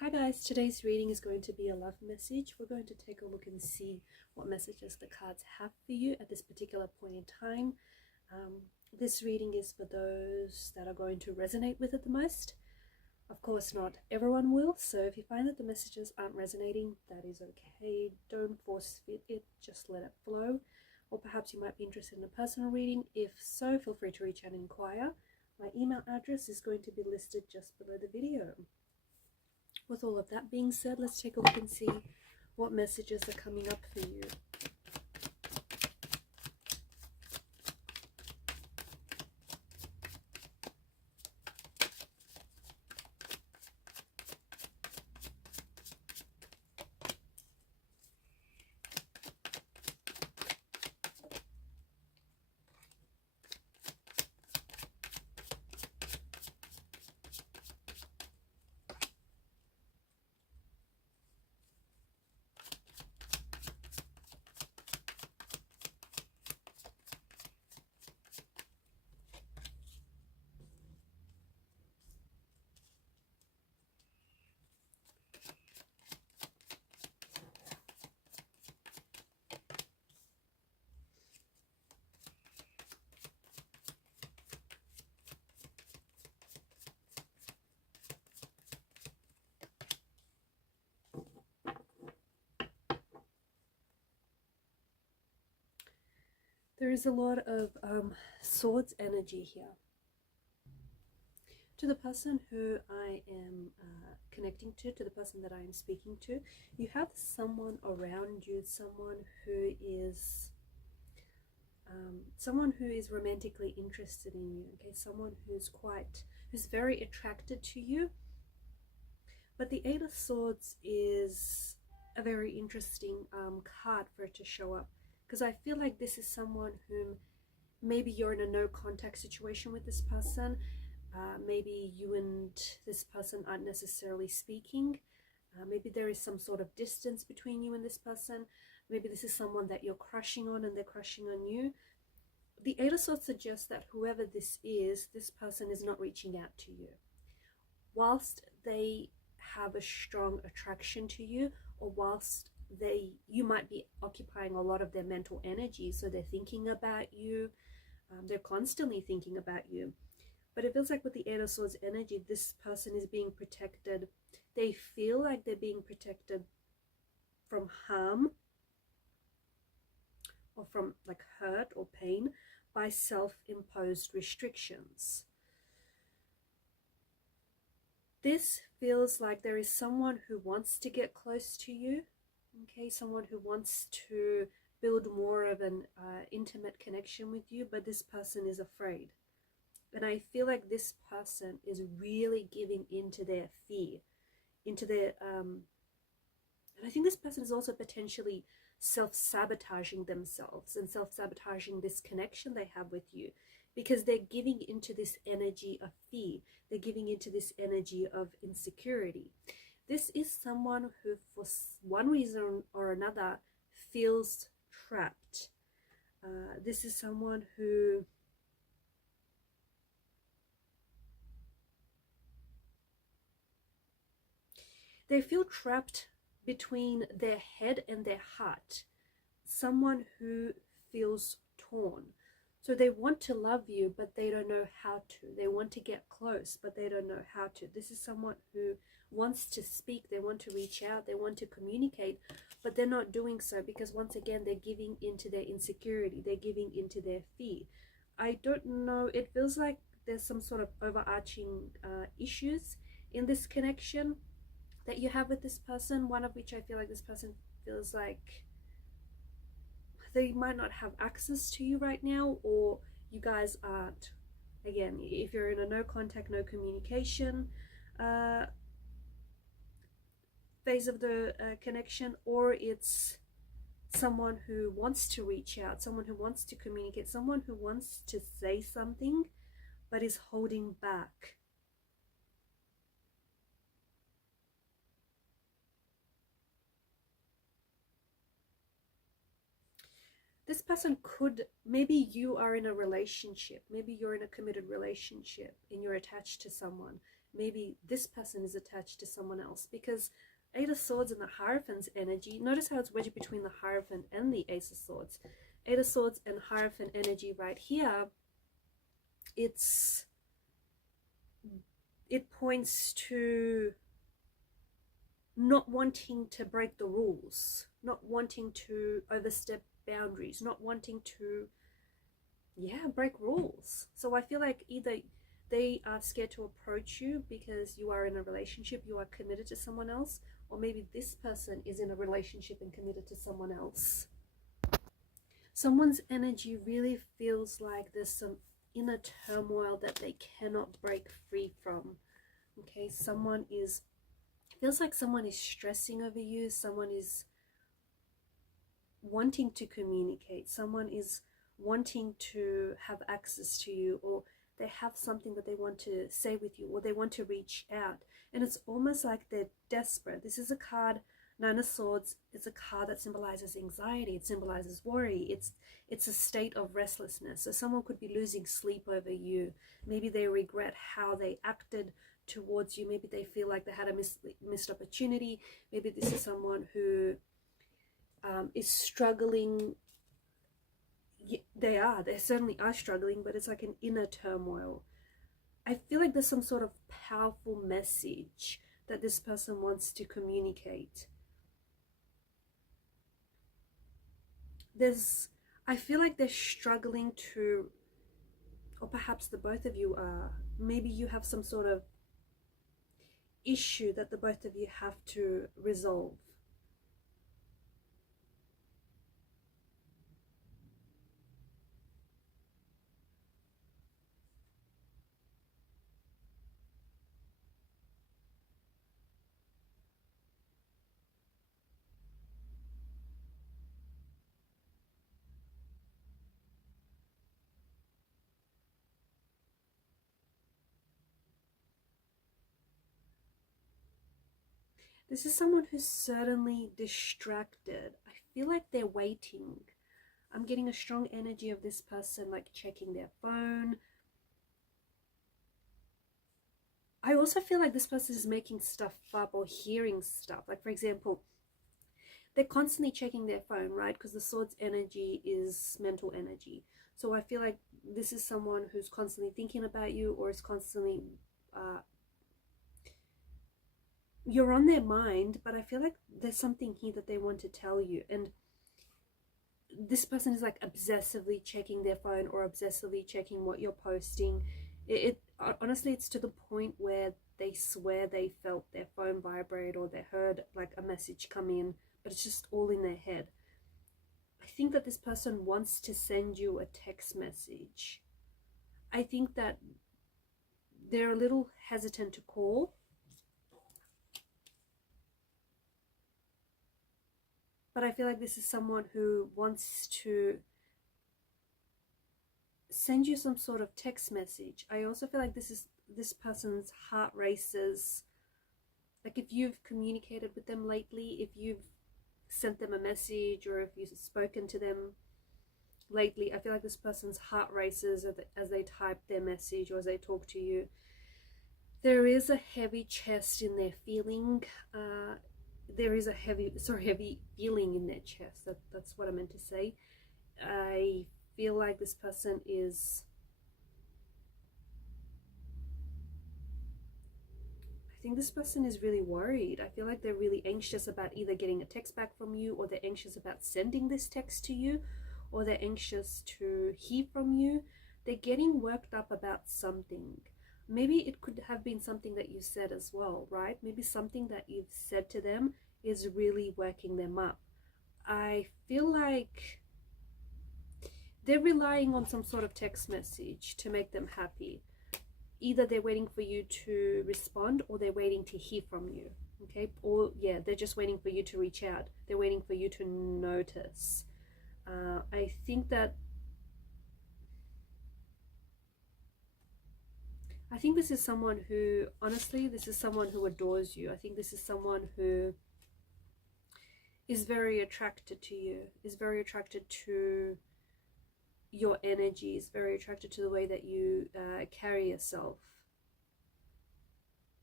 Hi guys, today's reading is going to be a love message. We're going to take a look and see what messages the cards have for you at this particular point in time. This reading is for those that are going to resonate with it the most. Of course, not everyone will, so if you find that the messages aren't resonating, that is okay. Don't force fit it, just let it flow. Or perhaps you might be interested in a personal reading. If so, feel free to reach out and inquire. My email address is going to be listed just below the video. With all of that being said, let's take a look and see what messages are coming up for you. There is a lot of swords energy here. To the person who I am connecting to the person that I am speaking to, you have someone around you, someone who is romantically interested in you. Okay, someone who's very attracted to you. But the Eight of Swords is a very interesting card for it to show up, because I feel like this is someone whom maybe you're in a no contact situation with this person. Maybe you and this person aren't necessarily speaking. Maybe there is some sort of distance between you and this person. Maybe this is someone that you're crushing on and they're crushing on you. The Eight of Swords suggests that whoever this person is not reaching out to you. Whilst they have a strong attraction to you, or whilst you might be occupying a lot of their mental energy, so they're thinking about you, they're constantly thinking about you. But it feels like with the Eight of Swords energy, this person is being protected. They feel like they're being protected from harm, or from like hurt or pain, by self-imposed restrictions. This feels like there is someone who wants to get close to you, okay, someone who wants to build more of an intimate connection with you, but this person is afraid. And I feel like this person is really giving into their fear, into their, and I think this person is also potentially self-sabotaging themselves and self-sabotaging this connection they have with you, because they're giving into this energy of fear. They're giving into this energy of insecurity. This is someone who, for one reason or another, feels trapped. This is someone who they feel trapped between their head and their heart. Someone who feels torn. So they want to love you, but they don't know how to. They want to get close, but they don't know how to. This is someone who wants to speak, they want to reach out, they want to communicate, but they're not doing so because, once again, they're giving into their insecurity. They're giving into their fear. I don't know, it feels like there's some sort of overarching issues in this connection that you have with this person, one of which I feel like this person feels like they might not have access to you right now, or you guys aren't, again, if you're in a no contact, no communication phase of the connection, or it's someone who wants to reach out, someone who wants to communicate, someone who wants to say something but is holding back. This person could, maybe you are in a relationship, maybe you're in a committed relationship and you're attached to someone, maybe this person is attached to someone else, because Eight of Swords and the Hierophant's energy, notice how it's wedged between the Hierophant and the Ace of Swords. Eight of Swords and Hierophant energy right here, it points to not wanting to break the rules, not wanting to overstep boundaries, not wanting to, break rules. So I feel like either they are scared to approach you because you are in a relationship, you are committed to someone else, or maybe this person is in a relationship and committed to someone else. Someone's energy really feels like there's some inner turmoil that they cannot break free from. Okay, feels like someone is stressing over you, someone is wanting to communicate, someone is wanting to have access to you, or they have something that they want to say with you, or they want to reach out. And it's almost like they're desperate. This is a card, Nine of Swords. It's a card that symbolizes anxiety. It symbolizes worry. It's a state of restlessness. So someone could be losing sleep over you. Maybe they regret how they acted towards you. Maybe they feel like they had a missed opportunity. Maybe this is someone who is struggling. They certainly are struggling, but it's like an inner turmoil. I feel like there's some sort of powerful message that this person wants to communicate. I feel like they're struggling to, or perhaps the both of you are, maybe you have some sort of issue that the both of you have to resolve. This is someone who's certainly distracted. I feel like they're waiting. I'm getting a strong energy of this person like checking their phone. I also feel like this person is making stuff up or hearing stuff. Like, for example, they're constantly checking their phone, right? Because the Swords energy is mental energy. So I feel like this is someone who's constantly thinking about you, or is constantly you're on their mind, but I feel like there's something here that they want to tell you. And this person is like obsessively checking their phone or obsessively checking what you're posting. Honestly, it's to the point where they swear they felt their phone vibrate, or they heard like a message come in, but it's just all in their head. I think that this person wants to send you a text message. I think that they're a little hesitant to call, but I feel like this is someone who wants to send you some sort of text message. I also feel like this person's heart races. Like, if you've communicated with them lately, if you've sent them a message, or if you've spoken to them lately, I feel like this person's heart races as they type their message or as they talk to you. There is a heavy chest in their feeling. There is a heavy feeling in their chest. That's what I meant to say. I feel like this person is, I think this person is really worried. I feel like they're really anxious about either getting a text back from you, or they're anxious about sending this text to you, or they're anxious to hear from you. They're getting worked up about something. Maybe it could have been something that you said as well, right? Maybe something that you've said to them is really working them up. I feel like they're relying on some sort of text message to make them happy. Either they're waiting for you to respond, or they're waiting to hear from you. Okay? Or yeah, they're just waiting for you to reach out. They're waiting for you to notice. I think this is someone who, honestly, this is someone who adores you. I think this is someone who is very attracted to you, is very attracted to your energy, is very attracted to the way that you carry yourself.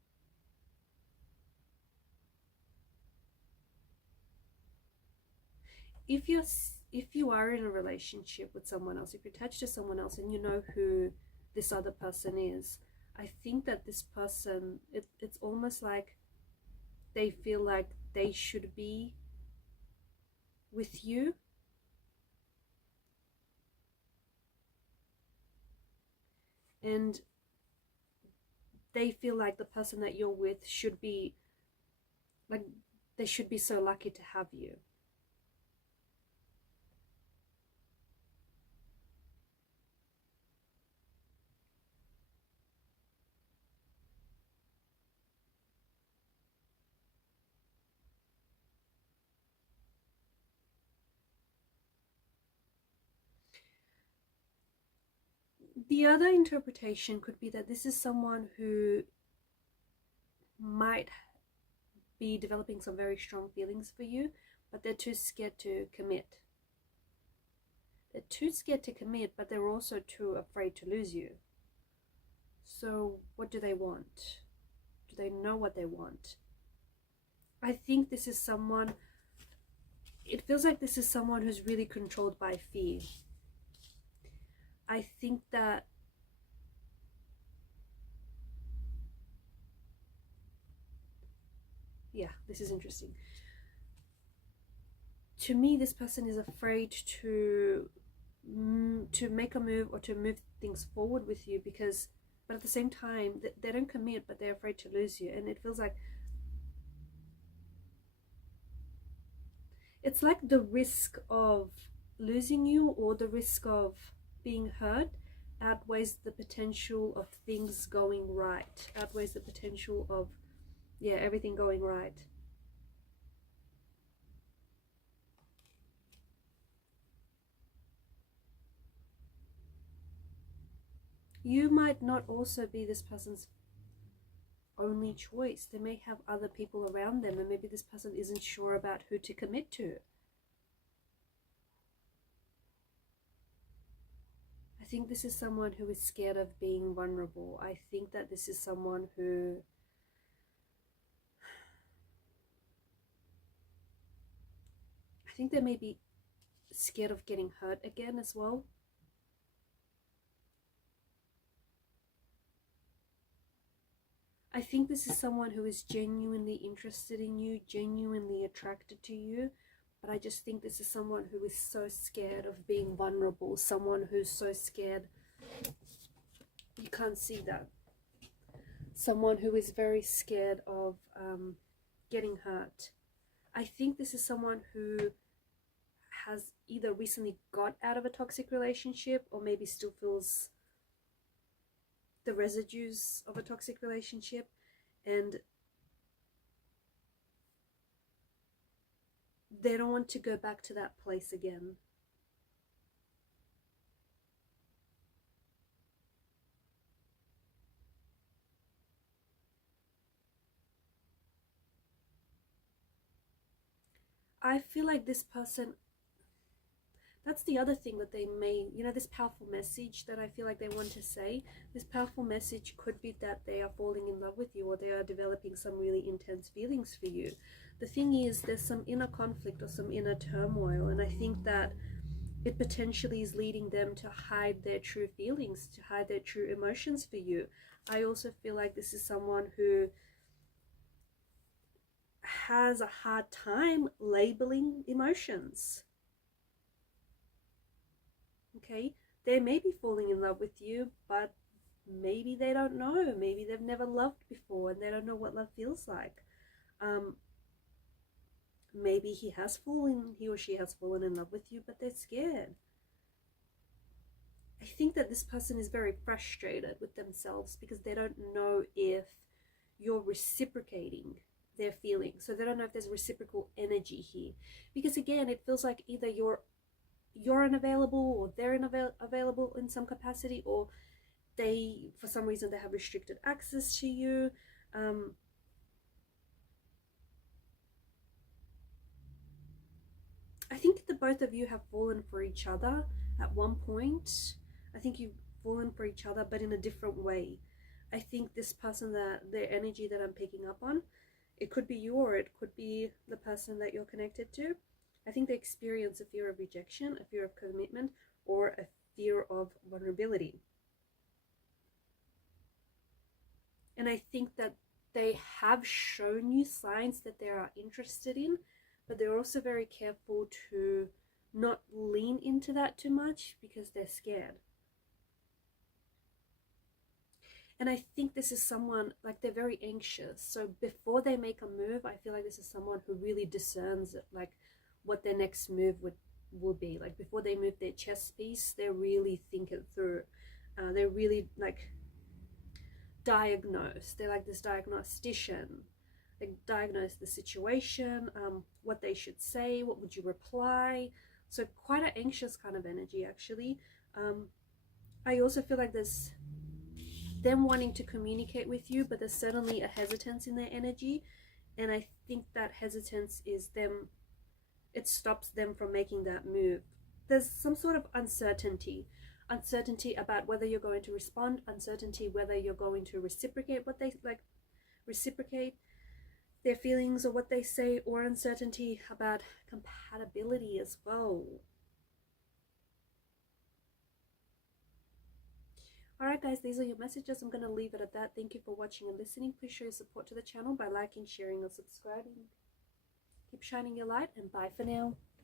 if you are in a relationship with someone else, if you're attached to someone else and you know who this other person is, I think that this person, it's almost like they feel like they should be with you. And they feel like the person that you're with should be, like, they should be so lucky to have you. The other interpretation could be that this is someone who might be developing some very strong feelings for you, but they're too scared to commit. They're too scared to commit, but they're also too afraid to lose you. So what do they want? Do they know what they want? I think this is someone, it feels like this is someone who's really controlled by fear. I think that yeah, this is interesting. To me, this person is afraid to make a move or to move things forward with you, because, but at the same time, they don't commit, but they're afraid to lose you. And it feels like it's like the risk of losing you or the risk of being hurt outweighs the potential of things going right, outweighs the potential of, yeah, everything going right. You might not also be this person's only choice. They may have other people around them, and maybe this person isn't sure about who to commit to. I think this is someone who is scared of being vulnerable. I think that this is someone who I think they may be scared of getting hurt again as well. I think this is someone who is genuinely interested in you, genuinely attracted to you, but I just think this is someone who is so scared of being vulnerable, someone who's so scared. You can't see that. Someone who is very scared of getting hurt. I think this is someone who has either recently got out of a toxic relationship or maybe still feels the residues of a toxic relationship, and they don't want to go back to that place again. I feel like this person, that's the other thing that they may, you know, this powerful message that I feel like they want to say, this powerful message could be that they are falling in love with you, or they are developing some really intense feelings for you. The thing is, there's some inner conflict or some inner turmoil, and I think that it potentially is leading them to hide their true feelings, to hide their true emotions for you. I also feel like this is someone who has a hard time labeling emotions. Okay, they may be falling in love with you, but maybe they don't know. Maybe they've never loved before and they don't know what love feels like. Maybe he or she has fallen in love with you, but they're scared. I think that this person is very frustrated with themselves because they don't know if you're reciprocating their feelings. So they don't know if there's reciprocal energy here. Because again, it feels like either you're unavailable or they're unavailable in some capacity, or they, for some reason, they have restricted access to you. I think the both of you have fallen for each other at one point. I think you've fallen for each other, but in a different way. I think this person, that their energy that I'm picking up on, it could be you or it could be the person that you're connected to. I think they experience a fear of rejection, a fear of commitment, or a fear of vulnerability. And I think that they have shown you signs that they are interested in, but they're also very careful to not lean into that too much because they're scared. And I think this is someone, like, they're very anxious. So before they make a move, I feel like this is someone who really discerns it, like what their next move will be. Like before they move their chess piece, they really think it through. They really like diagnose. They're like this diagnostician. They diagnose the situation, what they should say, what would you reply. So quite an anxious kind of energy, actually. I also feel like there's them wanting to communicate with you, but there's certainly a hesitance in their energy, and I think that hesitance is them, it stops them from making that move. There's some sort of uncertainty about whether you're going to respond, uncertainty whether you're going to reciprocate what they like, reciprocate their feelings or what they say, or uncertainty about compatibility as well. Alright guys, these are your messages. I'm going to leave it at that. Thank you for watching and listening. Please show your support to the channel by liking, sharing, or subscribing. Keep shining your light, and bye for now.